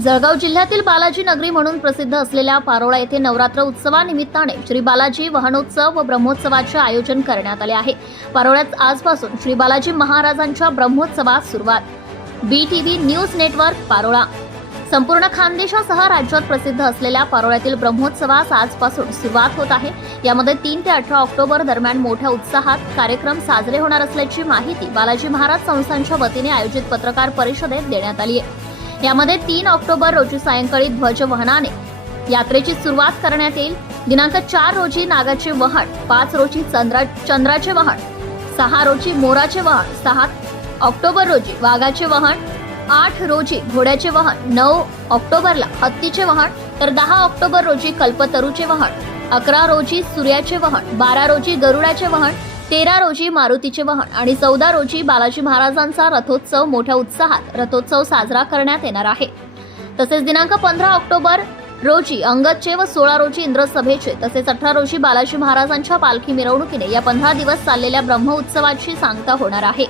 जळगाव जिल्ह्यातील बालाजी नगरी म्हणून प्रसिद्ध असलेल्या पारोळा येथे नवरात्र उत्सवानिमित्ताने श्री बालाजी वाहनोत्सव व ब्रह्मोत्सवाचे आयोजन करण्यात आले आहे. पारोळ्यात आजपासून श्री बालाजी महाराजांच्या ब्रह्मोत्सवास सुरुवात. B T V news network Parola. संपूर्ण खानदेशासह राज्यात प्रसिद्ध असलेल्या पारोळ्यातील ब्रह्मोत्सवास आजपासून सुरुवात होत आहे. यामध्ये तीन ते अठरा ऑक्टोबर दरम्यान मोठ्या उत्साहात कार्यक्रम साजरे होणार असल्याची माहिती बालाजी महाराज संस्थांच्या वतीने आयोजित पत्रकार परिषदेत देण्यात आली आहे. यामध्ये तीन ऑक्टोबर रोजी सायंकाळी ध्वजवहनाने यात्रेची सुरुवात करण्यात येईल. दिनांक चार रोजी नागाचे वहन पाच रोजी चंद्रा चंद्राचे वहन सहा रोजी मोराचे वहन सहा ऑक्टोबर रोजी वाघाचे वहन आठ रोजी घोड्याचे वहन नऊ ऑक्टोबरला हत्तीचे वहन तर दहा ऑक्टोबर रोजी कल्पतरूचे वहन अकरा रोजी सूर्याचे वहन बारा रोजी गरुडाचे वहन तेरा रोजी मारुतीचे वहन आणि चौदा रोजी बालाजी महाराजांचा रथोत्सव मोठ्या उत्साहात रथोत्सव साजरा करण्यात येणार आहे. तसेच दिनांक पंधरा ऑक्टोबर रोजी अंगदचे व सोळा रोजी इंद्रसभेचे तसेच अठरा रोजी बालाजी महाराजांच्या पालखी मिरवणुकीने या पंधरा दिवस चाललेल्या ब्रह्म उत्सवाची सांगता होणार आहे.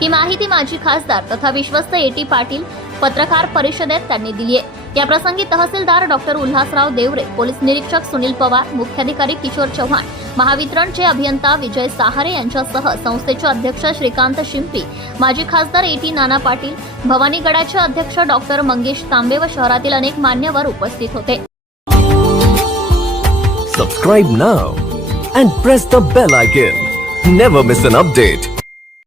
ही माहिती माजी खासदार तथा विश्वस्त एटी पाटील पत्रकार परिषदेत त्यांनी दिली आहे. याप्रसंगी तहसीलदार डॉक्टर उल्हासराव देवरे पोलीस निरीक्षक सुनील पवार मुख्याधिकारी किशोर चव्हाण महावितरणचे अभियंता विजय सहारे यांच्यासह संस्थेचे अध्यक्ष श्रीकांत शिंपी माजी खासदार ए टी नाना पाटील भवानीगडाचे अध्यक्ष डॉक्टर मंगेश तांबे व शहरातील अनेक मान्यवर उपस्थित होते. Subscribe now and press the bell icon never miss an update